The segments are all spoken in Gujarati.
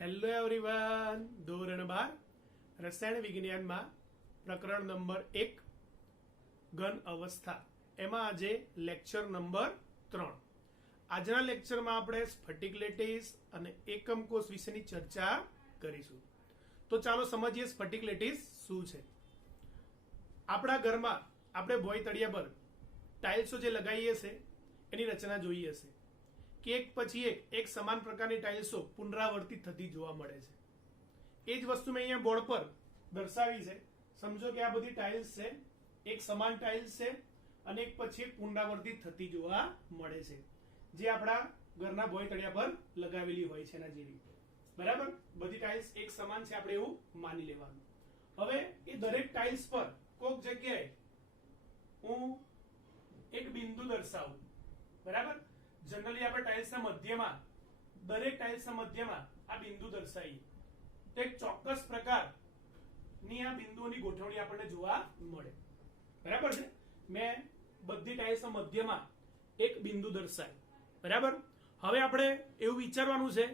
હેલો એવરીવન, ધોરણ 12 રસાયણ વિજ્ઞાનમાં પ્રકરણ નંબર 1 ઘન અવસ્થા એમાં આજે લેક્ચર નંબર 3. આજના લેક્ચરમાં આપણે સ્ફટિક લેટીસ અને એકમ કોષ વિશેની ચર્ચા કરીશું. તો ચાલો સમજીએ સ્ફટિક લેટીસ શું છે. આપણા ઘરમાં આપણે ભોંય તળિયા પર ટાઇલ્સો જે લગાવીએ છે એની રચના જોઈ હશે કે એક પછી એક સમાન પ્રકારની ટાઇલ્સો પુનરાવર્તિત થતી જોવા મળે છે. એ જ વસ્તુ મેં અહીંયા બોર્ડ પર દર્શાવી છે. સમજો કે આ બધી ટાઇલ્સ છે, એક સમાન ટાઇલ્સ છે અને એક પછી એક પુનરાવર્તિત થતી જોવા મળે છે, જે આપણા ઘરના ભોંય તળિયા પર લગાવેલી હોય છે એના જેવી. બરાબર, બધી ટાઇલ્સ એક સમાન છે આપણે એવું માની લેવાનું. હવે એ દરેક ટાઇલ્સ પર કોઈક જગ્યાએ હું એક બિંદુ દર્શાવું. બરાબર, જનરલી આપણે ટાઇલ્સના મધ્યમાં, દરેક ટાઇલ્સના મધ્યમાં આ બિંદુ દર્શાવીએ તો એક ચોક્કસ પ્રકારની આ બિંદુઓની ગોઠવણી આપણને જોવા મળે. બરાબર છે, મેં બધી ટાઇલ્સના મધ્યમાં એક બિંદુ દર્શાવ્યું. બરાબર, હવે આપણે એવું વિચારવાનું છે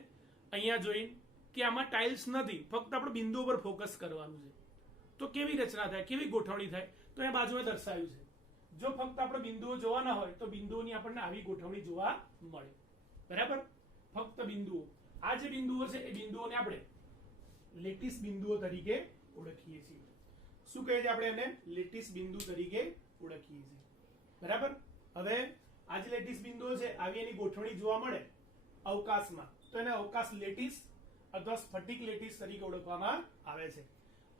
અહીંયા જોઈને કે આમાં ટાઇલ્સ નથી, ફક્ત આપણે બિંદુઓ પર ફોકસ કરવાનું છે. તો કેવી રચના થાય, કેવી ગોઠવણી થાય, તો એ બાજુએ દર્શાવ્યું છે. જો ફક્ત આપણે બિંદુઓ જોવાના હોય તો બિંદુઓની આપણને આવી ગોઠવણી જોવા મળે. બરાબર, ફક્ત બિંદુઓ. આ જે બિંદુઓ છે એ બિંદુઓને આપણે લેટીસ બિંદુઓ તરીકે ઓળખીએ છીએ. શું કહે છે આપણે એને? લેટીસ બિંદુ તરીકે ઓળખીએ છીએ. બરાબર, હવે આ જે લેટીસ બિંદુઓ છે આવી એની ગોઠવણી જોવા મળે અવકાશમાં તો એને અવકાશ લેટીસ અથવા સ્ફટિક લેટીસ તરીકે ઓળખવામાં આવે છે.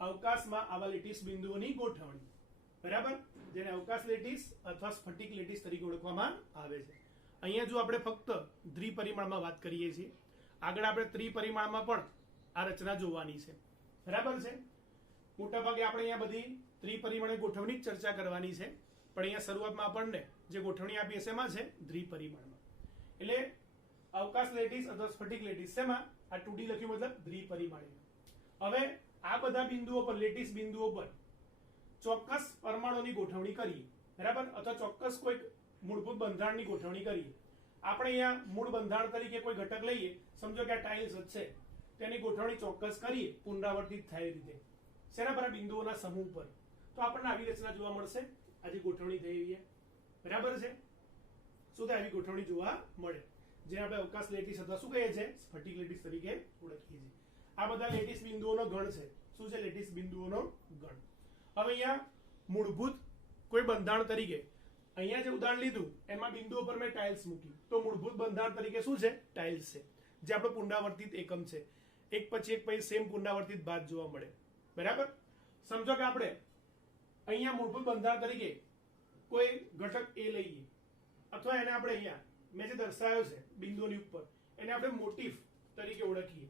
અવકાશમાં આવા લેટીસ બિંદુઓની ગોઠવણી, બરાબર, જેને અવકાશ લેટીસ અથવા સ્ફટિક લેટીસ તરીકે ઓળખવામાં આવે છે. અહીંયા જો આપણે ફક્ત દ્વિપરિમાણમાં વાત કરીએ છીએ, આગળ આપણે ત્રિપરિમાણમાં પણ આ રચના જોવાની છે. બરાબર છે, મોટાભાગે આપણે અહીંયા બધી ત્રિપરિમાણીય ગોઠવણી જ ચર્ચા કરવાની છે, પણ અહીંયા શરૂઆતમાં આપણને જે ગોઠવણી આપી છે એમાં છે દ્વિપરિમાણમાં. એટલે અવકાશ લેટીસ અથવા સ્ફટિક લેટીસ શેમાં? આ 2D લખ્યું મતલબ દ્વિપરિમાણીય. હવે આ બધા બિંદુઓ પર, લેટીસ બિંદુઓ પર ચોક્કસ પરમાણુની ગોઠવણી કરીએ. બરાબર, અથવા ચોક્કસ કોઈ મૂળભૂત બંધારણની ગોઠવણી કરીએ. આપણે અહીંયા મૂળ બંધારણ તરીકે કોઈ ઘટક લઈએ, સમજો કે આ ટાઇલ્સ છે, તેની ગોઠવણી ચોક્કસ કરીએ પુનરાવર્તિત થાય રીતે. શેના પર? બિંદુઓના સમૂહ પર. તો આપણને આવી રચના જોવા મળશે. આજે ગોઠવણી થઈ છે. બરાબર છે, શું થાય? આવી ગોઠવણી જોવા મળે, જેને આપણે અવકાશ લેટીસ અથવા શું કહીએ છીએ? સ્ફટિક લેટીસ તરીકે ઓળખીએ છીએ. આ બધા લેટીસ બિંદુઓનો ગણ છે. શું છે? લેટીસ બિંદુઓનો ગણ. હવે અહીંયા મૂળભૂત કોઈ બંધારણ તરીકે, અહીંયા જે ઉદાહરણ લીધું એમાં બિંદુઓ પર મેં ટાઇલ્સ મૂકી, તો મૂળભૂત બંધારણ તરીકે શું છે? ટાઇલ્સ છે, જે આપણો પુનરાવર્તિત એકમ છે. એક પછી એક સેમ પુનરાવર્તિત ભાત જોવા મળે. બરાબર, સમજો કે આપણે અહીંયા મૂળભૂત બંધારણ તરીકે કોઈ ઘટક એ લઈએ, અથવા એને આપણે અહીંયા મેં જે દર્શાવ્યો છે બિંદુઓની ઉપર, એને આપણે મોટિફ તરીકે ઓળખીએ.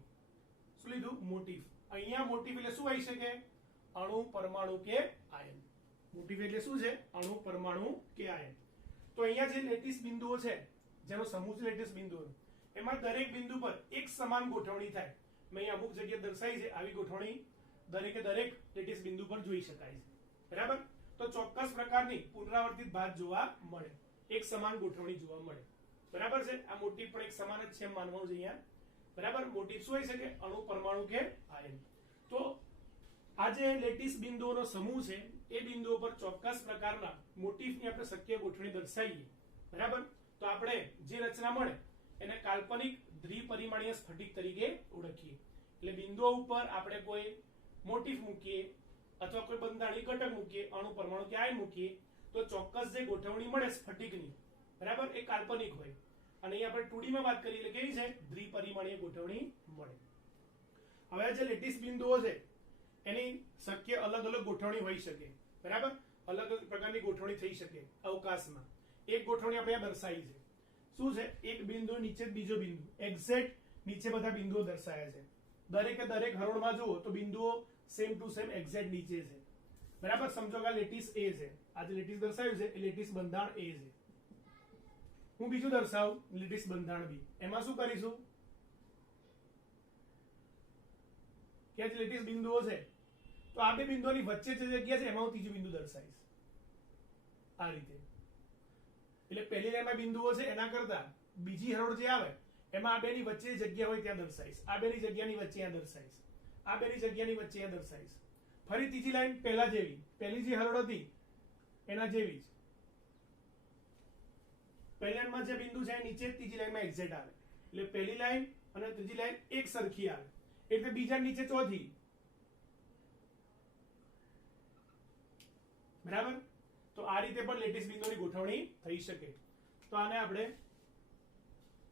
શું લીધું? મોટિફ. અહીંયા મોટિફ એટલે શું આવી શકે? અણુ, પરમાણુ કે આયન. મોટિફ એટલે શું છે? અણુ, પરમાણુ કે આયન. તો અહીંયા જે લેટીસ બિંદુઓ છે, જેનો સમૂહ છે લેટીસ બિંદુઓ, એમાં દરેક બિંદુ પર એક સમાન ગોઠવણી થાય. મેં અહીંયા અમુક જગ્યાએ દર્શાવી છે. આવી ગોઠવણી દરેકે દરેક લેટીસ બિંદુ પર જોઈ શકાય છે. બરાબર, તો ચોક્કસ પ્રકારની પુનરાવર્તિત ભાત જોવા મળે, એક સમાન ગોઠવણી જોવા મળે. બરાબર છે, આ મોટિફ પણ એક સમાન જ છે એમ માનવાનું છે અહીંયા. બરાબર, મોટિફ શું હોઈ શકે? અણુ, પરમાણુ કે આયન. તો આ જે લેટીસ બિંદુઓનો સમૂહ છે એ બિંદુઓ પર ચોક્કસ પ્રકારના મોટિફની આપણે શક્ય ગોઠવણી દર્શાવીએ. બરાબર, તો આપણે જે રચના મળે એને કાલ્પનિક દ્વિપરિમાણીય સ્ફટિક તરીકે ઓળખીએ. એટલે બિંદુઓ ઉપર આપણે કોઈ મોટિફ મૂકીએ અથવા કોઈ બંધારણીય ઘટક મૂકીએ, અણુ, પરમાણુ કે આયન મૂકીએ, તો ચોક્કસ જે ગોઠવણી મળે સ્ફટિકની, બરાબર, એ કાલ્પનિક હોય. અને અહીંયા આપણે 2D માં વાત કરીએ એટલે કેવી છે? દ્વિપરિમાણીય ગોઠવણી મળે. હવે જે લેટીસ બિંદુઓ છે એની શક્ય અલગ અલગ ગોઠવણી હોઈ શકે. બરાબર, અલગ અલગ પ્રકારની ગોઠવણી થઈ શકે અવકાશમાં. એક ગોઠવણી આપણે અહીંયા દર્શાવી છે. શું છે? એક બિંદુ નીચે બીજો બિંદુ, એક્ઝેક્ટ નીચે બધા બિંદુઓ દર્શાવ્યા છે. દરેકે દરેક હરોળમાં જુઓ તો બિંદુઓ સેમ ટુ સેમ એક્ઝેક્ટ નીચે છે. બરાબર, સમજો કે આ લેટીસ એ છે. આ જે લેટીસ દર્શાવ્યું છે એ લેટીસ બંધારણ એ છે. હું બીજું દર્શાવું, લેટીસ બંધારણ બી. એમાં શું કરીશું કે જે લેટીસ બિંદુઓ છે, તો આ બે બિંદુઓની વચ્ચે જે જગ્યા છે એમાં હું ત્રીજું બિંદુ દર્શાવીશ આ રીતે. એટલે પહેલી લાઈનમાં બિંદુઓ છે એના કરતા બીજી હરોળ જે આવે એમાં આ બેની વચ્ચે જગ્યા હોય ત્યાં દર્શાવીશ, આ બેની જગ્યાની વચ્ચે અહીંયા દર્શાવીશ, આ બેની જગ્યાની વચ્ચે અહીંયા દર્શાવીશ. ફરી ત્રીજી લાઈન પહેલા જેવી, પહેલી જે હરોળ હતી એના જેવી જ. પહેલી લાઈનમાં જે બિંદુ છે એ નીચે ત્રીજી લાઈનમાં એક્ઝેક્ટ આવે, એટલે પહેલી લાઈન અને ત્રીજી લાઈન એક સરખી આવે, એટલે બીજા નીચે ચોથી. બરાબર? તો આ રીતે પણ લેટિસ બિંદુની ગોઠવણી થઈ શકે. તો આને આપણે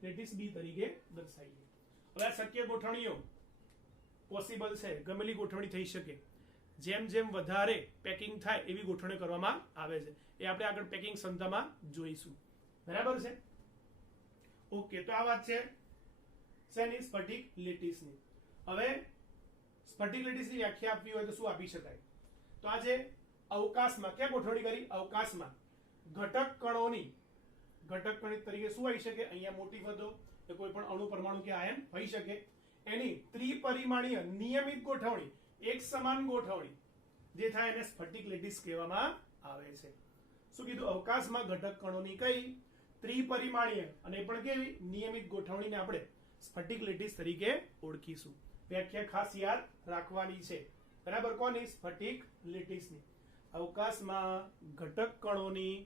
લેટિસ બી તરીકે દર્શાવીએ. હવે આ શક્ય ગોઠવણીઓ પોસિબલ છે, ગમેલી ગોઠવણી થઈ શકે. જેમ જેમ વધારે પેકિંગ થાય એવી ગોઠવણી કરવામાં આવે છે, એ આપણે આગળ પેકિંગ ક્ષમતામાં જોઈશું. બરાબર છે? ઓકે, તો આ વાત છે શેની? સ્ફટિક લેટિસની. હવે સ્ફટિક લેટિસની વ્યાખ્યા આપવી હોય તો શું આપી શકાય? તો આજે અવકાશમાં ક્યાં ગોઠવણી કરી? અવકાશમાં ઘટક કણોની, ઘટક કણ તરીકે શું હોઈ શકે? અહીંયા મોટીફ હતો કે કોઈ પણ અણુ, પરમાણુ કે આયન હોઈ શકે. એની ત્રિપરિમાણીય નિયમિત ગોઠવણી, એક સમાન ગોઠવણી જે થાય એને સ્ફટિક લેટિસ કહેવામાં આવે છે. શું કીધું? અવકાશમાં ઘટક કણોની કઈ ત્રિપરિમાણીય અને પણ કેવી નિયમિત ગોઠવણીને આપણે સ્ફટિક લેટિસ તરીકે ઓળખીશું. વ્યાખ્યા ખાસ યાદ રાખવાની છે. બરાબર? કોની? સ્ફટિક લેટિસની. અવકાશમાં ઘટક કણોની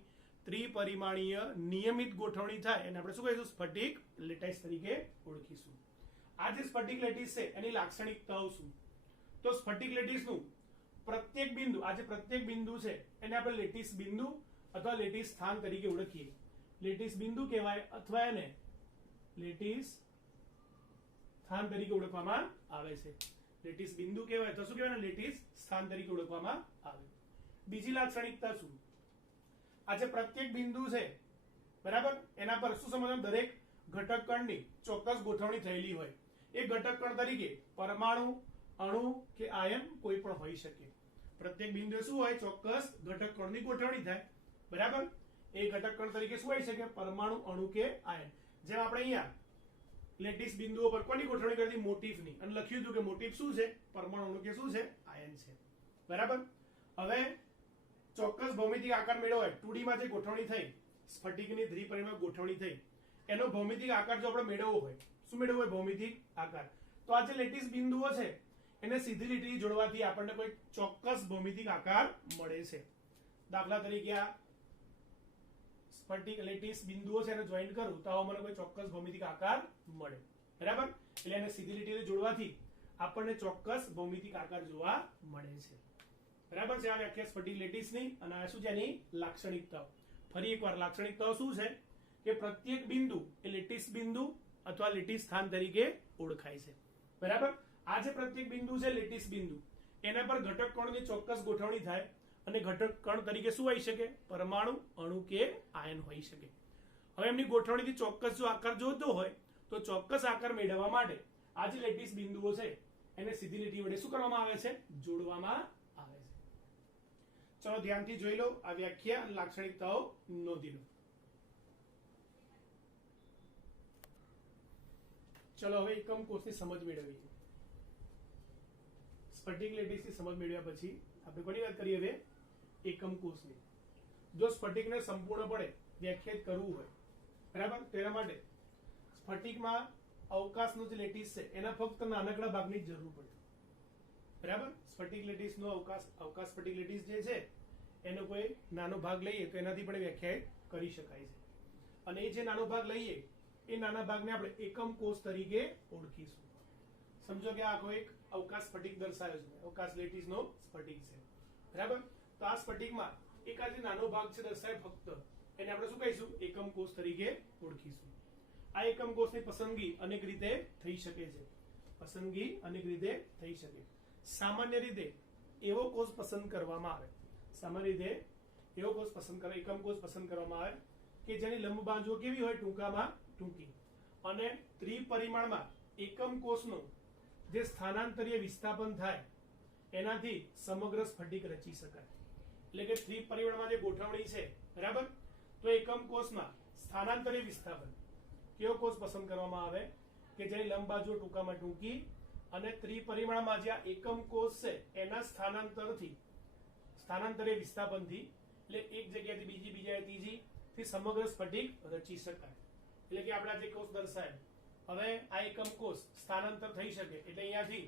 ત્રિપરિમાણીય નિયમિત ગોઠવણી થાય એને આપણે શું કહીશું? સ્ફટિક લેટિસ તરીકે ઓળખીશું. આ જે સ્ફટિક લેટિસ છે એની લાક્ષણિકતાઓ શું? તો સ્ફટિક લેટિસનું પ્રત્યેક બિંદુ, આ જે પ્રત્યેક બિંદુ છે એને આપણે લેટિસ બિંદુ અથવા લેટિસ સ્થાન તરીકે ઓળખીએ. લેટિસ બિંદુ કહેવાય અથવા એને લેટિસ સ્થાન તરીકે ઓળખવામાં આવે છે. લેટિસ બિંદુ કહેવાય તો શું કહેવાય? લેટિસ સ્થાન તરીકે ઓળખવામાં આવે. બીજી લાક્ષણિકતા શું? આ જે પ્રત્યેક બિંદુ છે, બરાબર, એના પર શું સમજવાનું? દરેક ઘટક કણની ચોક્કસ ગોઠવણી થયેલી હોય. એ ઘટક કણ તરીકે પરમાણુ, અણુ કે આયન કોઈ પણ હોઈ શકે. પ્રત્યેક બિંદુએ શું હોય? ચોક્કસ ઘટક કણની ગોઠવણી થાય. બરાબર? એ ઘટક કણ તરીકે શું હોઈ શકે? પરમાણુ, અણુ કે આયન. જેમ આપણે અહીંયા લેટિસ બિંદુઓ પર કોની ગોઠવણી કરી? મોટીફની. અને લખ્યું હતું કે મોટીફ શું છે? પરમાણુ, અણુ કે શું છે? આયન છે. બરાબર? હવે ચોક્કસ ભૌમિતિક આકાર મેળવ્યો હોય, 2D માં જે ગોઠવણી થઈ, સ્ફટિકની ત્રિપરિમાણીય ગોઠવણી થઈ, એનો ભૌમિતિક આકાર જો આપણે મેળવવો હોય, શું મેળવવો હોય? ભૌમિતિક આકાર. તો આ જે લેટિસ બિંદુઓ છે એને સીધી લીટી જોડવાથી આપણને કોઈ ચોક્કસ ભૌમિતિક આકાર મળે છે. દાખલા તરીકે આ સ્ફટિક લેટિસ બિંદુઓ છે એને જોઈન્ટ કરું તો મને કોઈ ચોક્કસ ભૌમિતિક આકાર મળે. બરાબર? એટલે એને સીધી લીટીથી જોડવાથી આપણને ચોક્કસ ભૌમિતિક આકાર જોવા મળે છે. બરાબર છે? આ વ્યાખ્યા સ્ફટિક લેટિસની. અને આ શું છે? એની લાક્ષણિકતાઓ. ફરી એકવાર લાક્ષણિકતાઓ શું છે? કે પ્રત્યેક બિંદુ એ લેટિસ બિંદુ અથવા લેટિસ સ્થાન તરીકે ઓળખાય છે. બરાબર? આ જે પ્રત્યેક બિંદુ છે લેટિસ બિંદુ, એના પર ઘટક કણની ચોક્કસ ગોઠવણી થાય અને ઘટક કણ તરીકે શું હોઈ શકે? પરમાણુ, અણુ કે આયન હોઈ શકે. હવે એમની ગોઠવણીથી ચોક્કસ જો આકાર જોઈતો હોય તો ચોક્કસ આકાર મેળવવા માટે આ જે લેટિસ બિંદુઓ છે એને સીધી લીટી વડે શું કરવામાં આવે છે? જોડવામાં આવે છે. ચલો ધ્યાનથી જોઈ લો આ વ્યાખ્યા અને લાક્ષણિકતાઓ નોંધી લો. ચલો હવે એકમ કોષની સમજ મેળવીએ. સ્ફટિક લેટિસની સમજ મેળવ્યા પછી આપણે કોની વાત કરીએ? હવે એકમ કોષની. જો સ્ફટિકને સંપૂર્ણપણે વ્યાખ્યાયિત કરવું હોય, બરાબર, તેના માટે સ્ફટિકમાં અવકાશનો જે લેટિસ છે એના ફક્ત નાનકડા ભાગની જ જરૂર પડે. બરાબર? સ્ફટિક લેટિસનો અવકાશ સ્ફટિક લેટિસ જે છે એનો કોઈ નાનો ભાગ લઈએ તો એનાથી પણ વ્યાખ્યાયિત કરી શકાય છે. અને એ જે નાનો ભાગ લઈએ એ નાના ભાગને આપણે એકમ કોષ તરીકે ઓળખીશું. સમજો કે આખો એક અવકાશ સ્ફટિક દર્શાવ્યો છે, અવકાશ લેટિસનો સ્ફટિક છે. બરાબર? તો આ સ્ફટિકમાં એક આ જે નાનો ભાગ છે દર્શાવે ફક્ત, એને આપણે શું કહીશું? એકમ કોષ તરીકે ઓળખીશું. આ એકમ કોષની પસંદગી અનેક રીતે થઈ શકે છે. પસંદગી અનેક રીતે થઈ શકે. સામાન્ય રીતે એવો કોષ પસંદ કરવામાં આવે, સામાન્ય રીતે એવો કોષ પસંદ કરે, એકમ કોષ પસંદ કરવામાં આવે કે જેની લંબ બાજુઓ કેવી હોય? ટૂંકામાં ટૂંકી. અને ત્રિપરિમાણમાં એકમ કોષનો જે સ્થાનાંતરીય વિસ્થાપન થાય એનાથી સમગ્ર સ્ફટિક રચી શકાય. એટલે કે ત્રિપરિમાણમાં જે ગોઠવણી છે, બરાબર, તો એકમ કોષમાં સ્થાનાંતરીય વિસ્થાપન કેવો કોષ પસંદ કરવામાં આવે કે જેની લંબ બાજુઓ ટૂંકામાં ટૂંકી અને ત્રિપરિમાણમાં જે એકમ કોષ છે એના સ્થાનાંતરીય વિસ્થાપનથી, એટલે એક જગ્યાથી બીજી, બીજા ત્રીજી થી સમગ્ર સ્ફટિક રચી શકાય. એટલે કે આપણે જે કોષ દર્શાય હવે આ એકમ કોષ સ્થાનાંતર થઈ શકે એટલે અહીંયાથી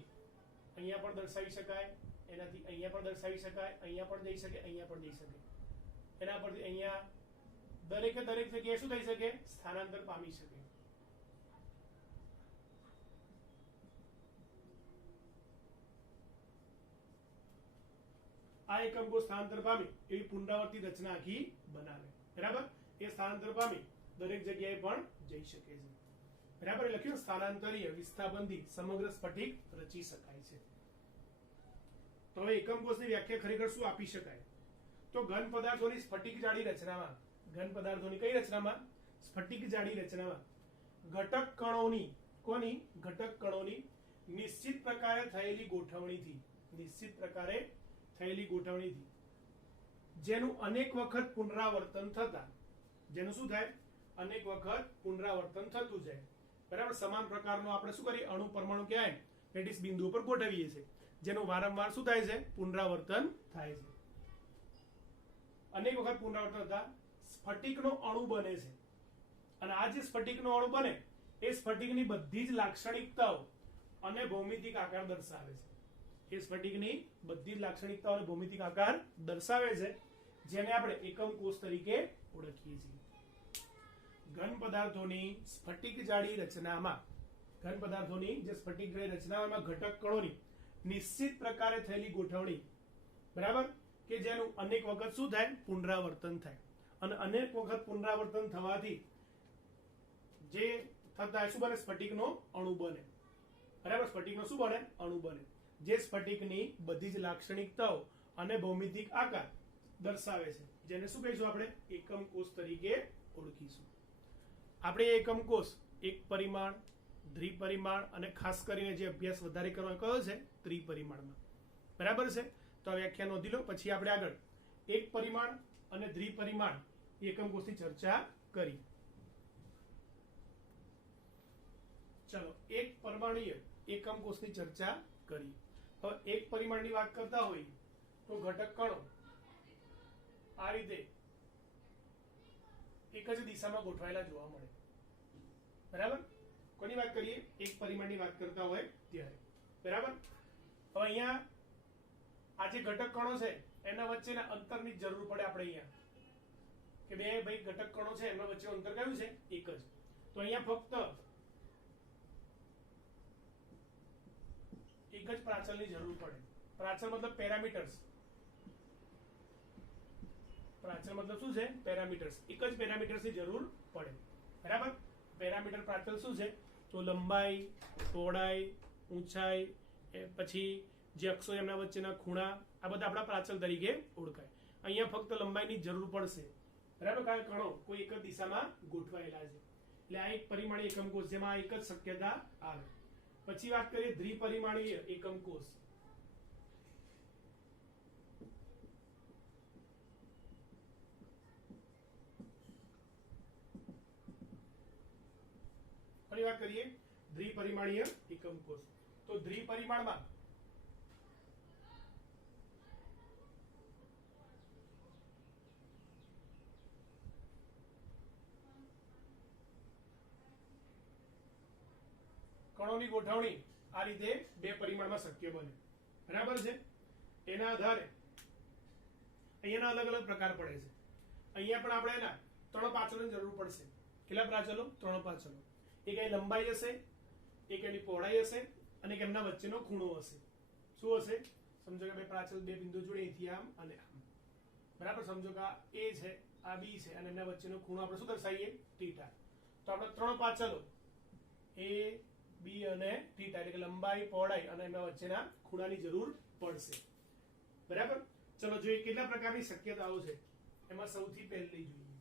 અહીંયા પણ દર્શાવી શકાય, એનાથી અહીંયા પણ દર્શાવી શકાય, અહીંયા પણ જઈ શકે, અહીંયા પણ જઈ શકે. એના પરથી અહીંયા દરેકે દરેક જગ્યાએ શું થઈ શકે? સ્થાનાંતર પામી શકે. આ એકમ કોષ સ્થાનાંતર પામી એવી પુનરાવર્તિત રચના આખી બનાવે. બરાબર? એ સ્થાનાંતર પામી દરેક જગ્યાએ પણ જઈ શકે છે. બરાબર? લખ્યું સ્થાનાંતરીય વિસ્થાપનથી સમગ્ર સ્ફટિક રચી શકાય છે. તો હવે એકમ કોષની વ્યાખ્યા ખરેખર શું આપી શકાય? તો ઘન પદાર્થોની સ્ફટિક જાડી રચનામાં, ઘન પદાર્થોની કઈ રચનામાં? સ્ફટિક જાડી રચનામાં ઘટક કણોની, કોની? ઘટક કણોની નિશ્ચિત પ્રકારે થયેલી ગોઠવણીથી, નિશ્ચિત પ્રકારે થયેલી ગોઠવણીથી જેનું અનેક વખત પુનરાવર્તન થતા, જેનું શું થાય? અનેક વખત પુનરાવર્તન થતું જાય. બરાબર? સમાન પ્રકારનો આપણે શું કરીએ? અણુ પરમાણુ ક્યાંય પેટીસ બિંદુ ઉપર ગોઠવીએ છીએ, જેનું વારંવાર શું થાય છે? પુનરાવર્તન થાય છે. અનેક વખત પુનરાવર્તન થતા સ્ફટિકનો અણુ બને છે. અને આ જે સ્ફટિકનો અણુ બને એ સ્ફટિકની બધી જ લાક્ષણિકતાઓ અને ભૌમિતિક આકાર દર્શાવે છે. એ સ્ફટિકની બધી જ લાક્ષણિકતાઓ અને ભૌમિતિક આકાર દર્શાવે છે, જેને આપણે એકમ કોષ તરીકે ઓળખીએ છીએ. ઘન પદાર્થોની સ્ફટિક જાડી રચનામાં, ઘન પદાર્થોની જે સ્ફટિક જાડી રચનામાં ઘટક કણોની નિશ્ચિત પ્રકારે થયેલી ગોઠવણી, બરાબર, કે જેનું અનેક વખત શું થાય? પુનરાવર્તન થાય. અને અનેક વખત પુનરાવર્તન થવાથી જે થતા શું બને? સ્ફટિકનો અણુ બને. બરાબર? સ્ફટિકનો શું બને? અણુ બને, જે સ્ફટિકની બધી જ લાક્ષણિકતાઓ અને ભૌમિતિક આકાર દર્શાવે છે, જેને શું કહીશું? આપણે એકમ કોષ તરીકે ઓળખીશું. આપણે એકમ કોષ એક પરિમાણ, દ્વિપરિમાણ અને ખાસ કરીને જે અભ્યાસ વધારે કરવાનો કયો છે? ત્રિપરિમાણમાં. બરાબર છે? તો આ વ્યાખ્યા નોંધી લો. પછી આપણે આગળ એક પરિમાણ અને દ્વિપરિમાણ એકમ કોષની ચર્ચા કરી. ચલો, એક પરમાણુય એકમ કોષની ચર્ચા કરી. હવે એક પરિમાણની વાત કરતા હોય તો ઘટક કણો આ રીતે એક જ દિશામાં ગોઠવાયેલા જોવા મળે. બરાબર? કોની વાત કરીએ? એક પરિમાણની વાત કરતા હોય ત્યારે. બરાબર? હવે અહીંયા આ જે ઘટક કણો છે એના વચ્ચેના અંતરની જરૂર પડે આપણે અહીંયા, કે બે ભાઈ ઘટક કણો છે એમના વચ્ચે અંતર કયું છે? એક જ. તો અહીંયા ફક્ત એક જ પ્રાચલની જરૂર પડે. પ્રાચલ મતલબ પેરામીટર્સ. પ્રાચલ મતલબ શું છે? પેરામીટર્સ. એક જ પેરામીટર્સની જરૂર પડે. બરાબર? પેરામીટર પ્રાચલ શું છે? તો લંબાઈ, પહોળાઈ, ઊંચાઈ, પછી જે અક્ષો એમના વચ્ચેના ખૂણા, આ બધા આપણા પ્રાચલ તરીકે ઓળખાય. અહીંયા ફક્ત લંબાઈની જરૂર પડશે. બરાબર? કારણ કે કણો કોઈ એક જ દિશામાં ગોઠવાયેલા છે. એટલે આ એક પરિમાણીય એકમ કોષ, જેમાં આ એક જ શક્યતા આવે. પછી વાત કરીએ દ્વિપરિમાણીય એકમ કોષ. ફરી વાત કરીએ દ્વિપરિમાણીય એકમ કોષ. તો દ્વિપરિમાણમાં કણોની ગોઠવણી આ રીતે બે પરિમાણમાં શક્ય બને. બરાબર છે? એના આધારે અહીંયાના અલગ અલગ પ્રકાર પડે છે. અહીંયા પણ આપણે એના 3 પ્રાચલોની જરૂર પડશે. કેટલા પ્રાચલો? 3 પ્રાચલો. એક એની લંબાઈ હશે, એક એની પહોળાઈ હશે, અને એક એમના વચ્ચેનો ખૂણો હશે. શું હશે? સમજો કે બે પ્રાચલ, બે બિંદુ જોડે અહીંથી આમ અને આમ. બરાબર? સમજો કે આ એ છે, આ બી છે, અને એમના વચ્ચેનો ખૂણો આપણે શું દર્શાવીએ? થીટા. તો આપણે 3 પ્રાચલો એ, બી અને થીટા, એટલે કે લંબાઈ, પહોળાઈ અને એમના વચ્ચેના ખૂણાની જરૂર પડશે. બરાબર? ચલો જોઈએ કેટલા પ્રકારની શક્યતાઓ છે. એમાં સૌથી પહેલી જોઈએ,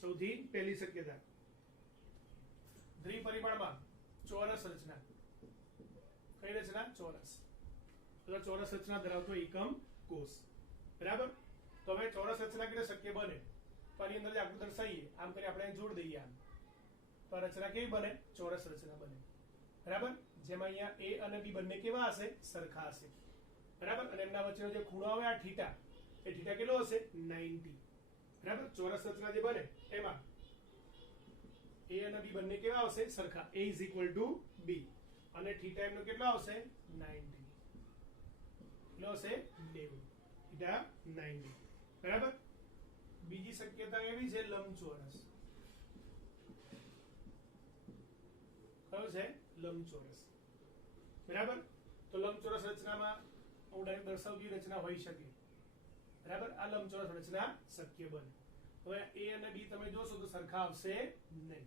સૌથી પહેલી શક્યતા દ્વિપરિમાણમાં ચોરસ રચના. કઈ રચના? ચોરસ. તો ચોરસ રચના ધરાવતો એકમ કોષ. બરાબર? તો હવે ચોરસ રચના કેવી શક્ય બને? તો આની અંદર જે આકૃતિ દર્શાવીએ આમ કરી આપણે જોડ દઈએ આમ, તો આ રચના કેવી બને? ચોરસ રચના બને. બરાબર? જેમાં અહીંયા એ અને બી બંને કેવા હશે? સરખા હશે. બરાબર? અને એમના વચ્ચેનો જે ખૂણો આવે આ થીટા, એ થીટા કેટલો હશે? 90. બરાબર? ચોરસ રચના જે બને એમાં ए અને बी બંને કેવા આવશે સરખા a = b અને θ એમનો કેટલો આવશે 90 કેટલો આવશે 90 θ 90 બરાબર બીજી શક્યતા એવી છે લંબચોરસ કયો છે લંબચોરસ બરાબર તો લંબચોરસ રચનામાં હું ડાયરેક્ટ દર્શાવતી રચના હોઈ શકે બરાબર આ લંબચોરસ રચના શક્ય બને હવે a અને b તમે જોશો તો સરખા આવશે નહીં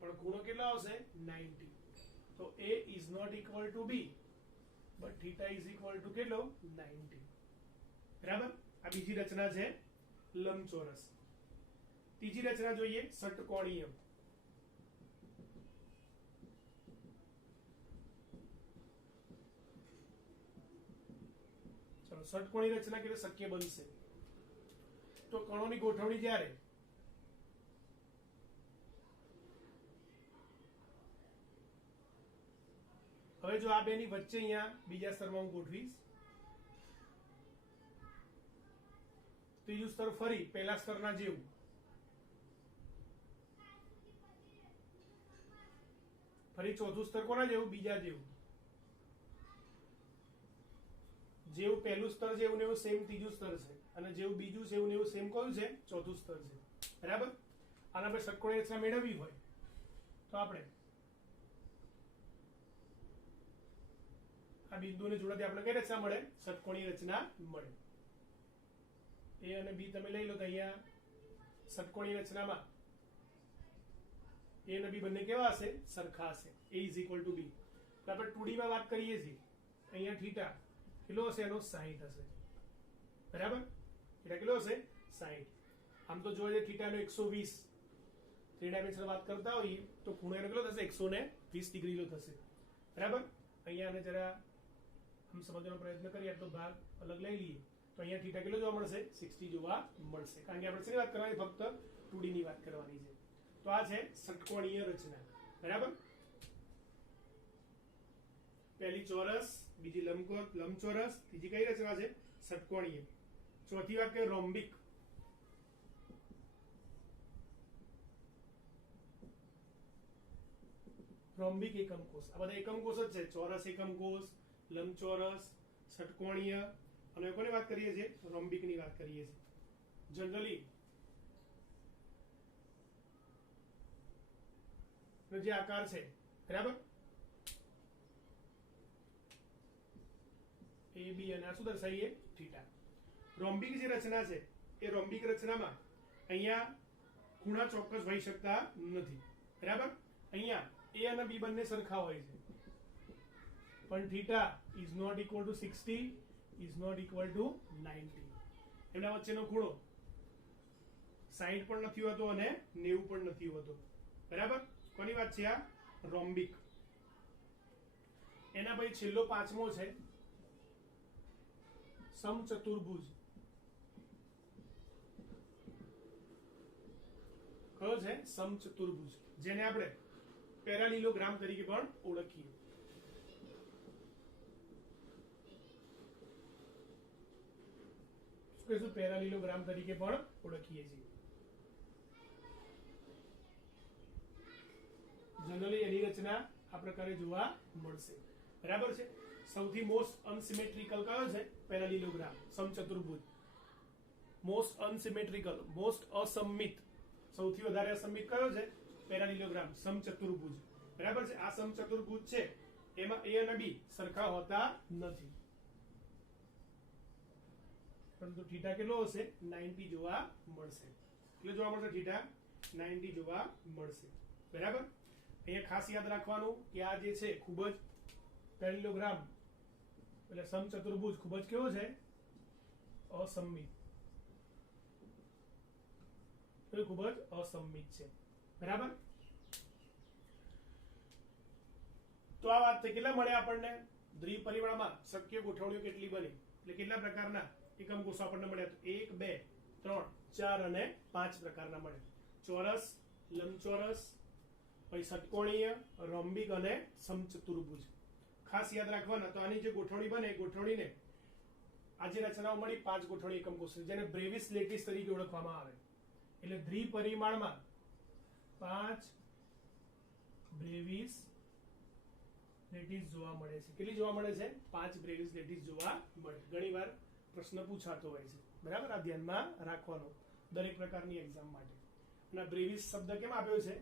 પણ ખૂણો કેટલો આવશે 90 તો a is not equal to b but theta is equal to કેટલો 90 બરાબર આ બીજી રચના છે લંબચોરસ ત્રીજી રચના જોઈએ ષટકોણીય ચલો ષટકોણીય રચના કેવી શક્ય બનશે તો કણોની ગોઠવણી જ્યારે હવે જો આ બેની વચ્ચે અહીંયા બીજા સ્તરમાં હું ગોઠવીશ ત્રીજું સ્તર ફરી પહેલા સ્તરના જેવું ફરી ચોથું સ્તર કોના જેવું બીજા જેવું જેવું પહેલું સ્તર છે એવું ને એવું સેમ ત્રીજું સ્તર છે અને જેવું બીજું છે એવું ને એવું સેમ કયું છે ચોથું સ્તર છે બરાબર આના આપણે ષટકોણીય રચના મેળવવી હોય તો આપણે આ બિંદુને જોડવાથી આપણે કઈ રચના મળે ષટકોણીય રચના મળે a અને b તમે લઈ લો તો અહીંયા ષટકોણીય રચનામાં a અને b બંને કેવા હશે સરખા હશે a = b તો આપણે 2D માં વાત કરીએ છીએ અહીંયા થીટા કેટલો હશે એનો 60 હશે બરાબર થીટા કેટલો હશે 60 આમ તો જોવા જઈએ થીટા નો 120 3 ડાયમેન્શનલ વાત કરતા હોઈએ તો ખૂણો એનો કેટલો થશે 120 ડિગ્રી નો થશે બરાબર અહીંયા આને જરા हम समझने का प्रयत्न करिए तो भाग अलग ले लिए तो અહીંયા थीटा કેટલો જોવા મળશે 60 જોવા મળશે કારણ કે આપણે શેની વાત કરવાની ફક્ત 2D ની વાત કરવાની છે તો આ છે ષટકોણીય રચના બરાબર પહેલી ચોરસ બીજી લંબચોરસ ત્રીજી કઈ રચના છે ષટકોણીય ચોથી વાત કે રોમ્બિક રોમ્બિક એકમ કોષ આ બધા એકમ કોષ જ છે ચોરસ એકમ કોષ લંબચોરસ ષટકોણીય અને કોની વાત કરીએ છીએ રોમ્બિક ની વાત કરીએ છીએ જનરલી જે આકાર છે બરાબર a b અને આ શું દર્શાવીએ થીટા રોમ્બિક જે રચના છે એ રોમ્બિક રચનામાં અહીંયા ખૂણા ચોક્કસ હોઈ શકતા નથી બરાબર અહીંયા a અને b બંને સરખા હોય છે પણ theta is not equal to 60 is not equal to 90 એમના વચ્ચેનો ખૂણો 60 પણ નથી હોતો અને 90 પણ નથી હોતો બરાબર કોની વાત છે આ રોમ્બિક એના પછી છેલ્લો પાંચમો છે સમચતુર્ભુજ કયો છે સમચતુર્ભુજ જેને આપણે પેરાલિલોગ્રામ તરીકે પણ ઓળખીએ પેરાલિલોગ્રામ તરીકે પણ ઓળખીએ છીએ જનરલી એની રચના આ પ્રકારે જોવા મળશે બરાબર છે સૌથી મોસ્ટ અનસિમેટ્રિકલ કયો છે પેરાલિલોગ્રામ સમચતુર્ભુજ મોસ્ટ અનસિમેટ્રિકલ મોસ્ટ અસમમિત સૌથી વધારે અસમમિત કયો છે પેરાલિલોગ્રામ સમચતુર્ભુજ બરાબર છે આ સમચતુર્ભુજ છે એમાં a અને b સરખા હોતા નથી પરંતુ થીટા કેટલો હશે 90 જોવા મળશે કેટલો જોવા મળશે થીટા 90 જોવા મળશે બરાબર અહીંયા ખાસ યાદ રાખવાનું કે આ જે છે ખૂબ જ પેરાલિલોગ્રામ એટલે સમચતુર્ભુજ ખૂબ જ કેવો છે અસમમિત ખૂબ જ અસમમિત છે બરાબર તો આ વાત કેટલા મળે આપણને દ્વિપરિમાણમાં શક્ય ગોઠવણીઓ કેટલી બની એટલે કેટલા પ્રકારના એકમ કોષો આપણને મળ્યા 1 2 3 4 અને 5 પ્રકારના મળે ચોરસ લંબચોરસ પછી ષટકોણીય રોમ્બિક અને સમચતુર્ભુજ ખાસ યાદ રાખવાના તો આની જે ગોઠવણી બને ગોઠવણીને આ જે રચનાઓ મળી 5 ગોઠવણી એકમ કોષ જેને બ્રેવિસ લેટિસ તરીકે ઓળખવામાં આવે એટલે દ્વિપરિમાણમાં 5 બ્રેવિસ લેટિસ જોવા મળે છે. કેટલી જોવા મળે છે? 5 બ્રેવિસ લેટિસ જોવા મળે. ઘણીવાર પ્રશ્ન પૂછાતો હોય છે, બરાબર. આ ધ્યાનમાં રાખવાનો દરેક પ્રકારની એક્ઝામ માટે. અને બ્રેવિસ શબ્દ કેમ આપ્યો છે?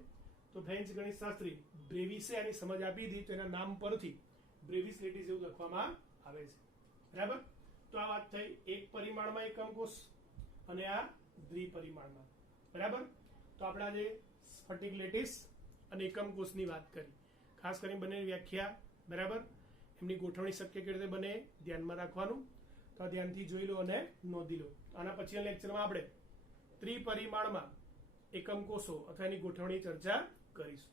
તો ફ્રેન્ચ ગણિતશાસ્ત્રી બ્રેવિસે આની સમજ આપી હતી, તો એના નામ પરથી બ્રેવિસ લેટિસ એવું લખવામાં આવે છે, બરાબર. તો આ વાત થઈ એક પરિમાણમાં એકમ કોષ અને આ દ્વિપરિમાણમાં, બરાબર. તો આપણે આજે સ્ફટિક લેટિસ અને એકમ કોષની વાત કરી. ખાસ કરીને બંનેની વ્યાખ્યા, બરાબર, એમની ગોઠવણી શક્ય કેવી રીતે બને ધ્યાનમાં રાખવાનું. તો આ ધ્યાનથી જોઈ લો અને નોંધી લો. આના પછીના લેક્ચરમાં આપણે ત્રિપરિમાણમાં એકમ કોષો અથવા એની ગોઠવણી ચર્ચા કરીશું.